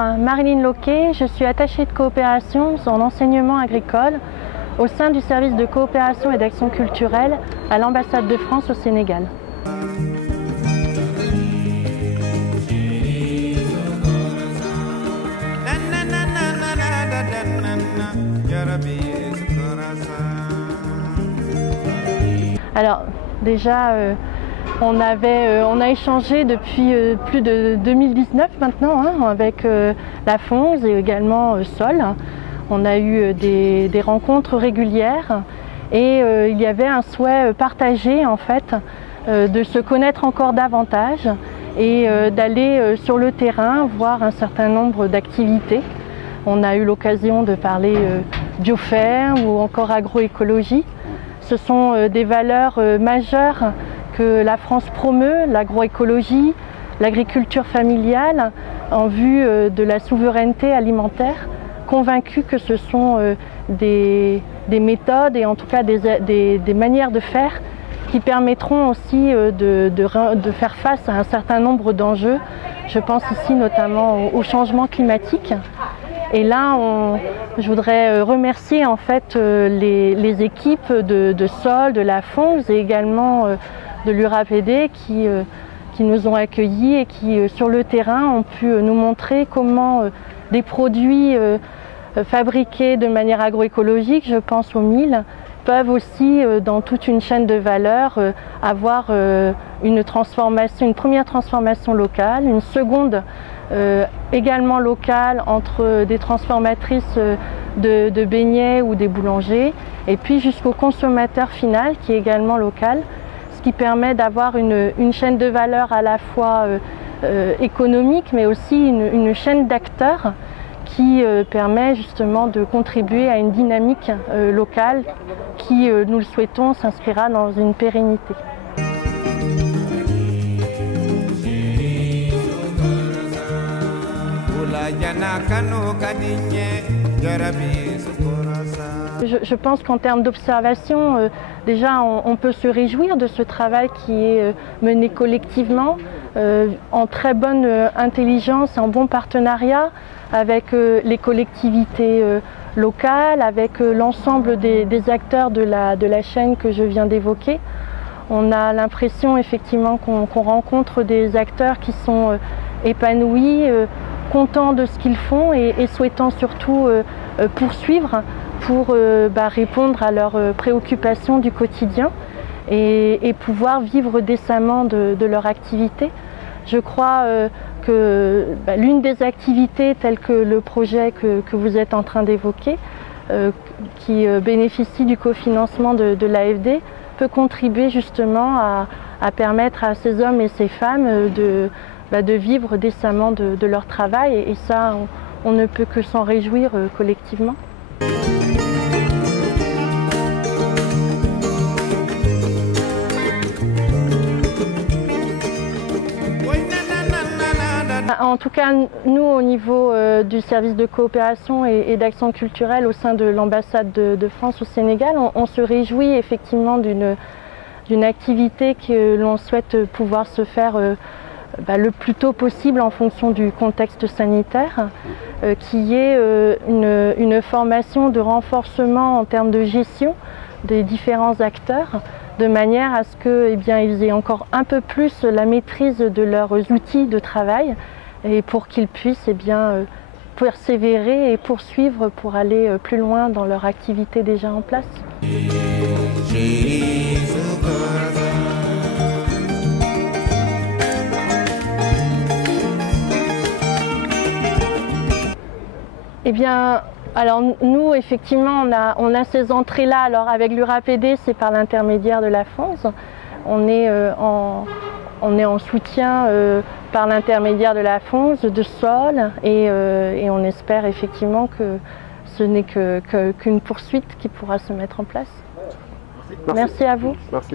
Marilyn Loquet, je suis attachée de coopération en enseignement agricole au sein du service de coopération et d'action culturelle à l'ambassade de France au Sénégal. Alors déjà, on a échangé depuis plus de 2019 maintenant avec la FONS et également Sol. On a eu des rencontres régulières et il y avait un souhait partagé en fait de se connaître encore davantage et d'aller sur le terrain voir un certain nombre d'activités. On a eu l'occasion de parler bioferme ou encore agroécologie. Ce sont des valeurs majeures que la France promeut, l'agroécologie, l'agriculture familiale en vue de la souveraineté alimentaire, convaincue que ce sont des méthodes et en tout cas des manières de faire qui permettront aussi de faire face à un certain nombre d'enjeux. Je pense ici notamment au changement climatique. Et là, je voudrais remercier en fait les équipes de Sol, de la FONS et également de l'URAPD qui nous ont accueillis et qui, sur le terrain, ont pu nous montrer comment des produits fabriqués de manière agroécologique, je pense au mil, peuvent aussi, dans toute une chaîne de valeur, avoir une première transformation locale, une seconde également locale entre des transformatrices de beignets ou des boulangers, et puis jusqu'au consommateur final qui est également local, ce qui permet d'avoir une chaîne de valeur à la fois économique, mais aussi une chaîne d'acteurs qui permet justement de contribuer à une dynamique locale qui, nous le souhaitons, s'inscrira dans une pérennité. Je pense qu'en termes d'observation, déjà on peut se réjouir de ce travail qui est mené collectivement, en très bonne intelligence et en bon partenariat avec les collectivités locales, avec l'ensemble des acteurs de la chaîne que je viens d'évoquer. On a l'impression effectivement qu'on rencontre des acteurs qui sont épanouis, contents de ce qu'ils font et souhaitant surtout poursuivre pour répondre à leurs préoccupations du quotidien et pouvoir vivre décemment de leur activité. Je crois que l'une des activités telles que le projet que vous êtes en train d'évoquer, qui bénéficie du cofinancement de l'AFD, peut contribuer justement à permettre à ces hommes et ces femmes de vivre décemment de leur travail et ça, on ne peut que s'en réjouir collectivement. En tout cas, nous, au niveau du service de coopération et d'action culturelle au sein de l'ambassade de France au Sénégal, on se réjouit effectivement d'une activité que l'on souhaite pouvoir se faire le plus tôt possible en fonction du contexte sanitaire, qui est une formation de renforcement en termes de gestion des différents acteurs, de manière à ce qu'ils aient encore un peu plus la maîtrise de leurs outils de travail et pour qu'ils puissent persévérer et poursuivre pour aller plus loin dans leur activité déjà en place. Eh bien, alors nous, effectivement, on a ces entrées-là. Alors avec l'URAPD, c'est par l'intermédiaire de la FONS. On est en soutien par l'intermédiaire de la FONS, de Sol, et on espère effectivement que ce n'est qu'une poursuite qui pourra se mettre en place. Merci à vous. Merci.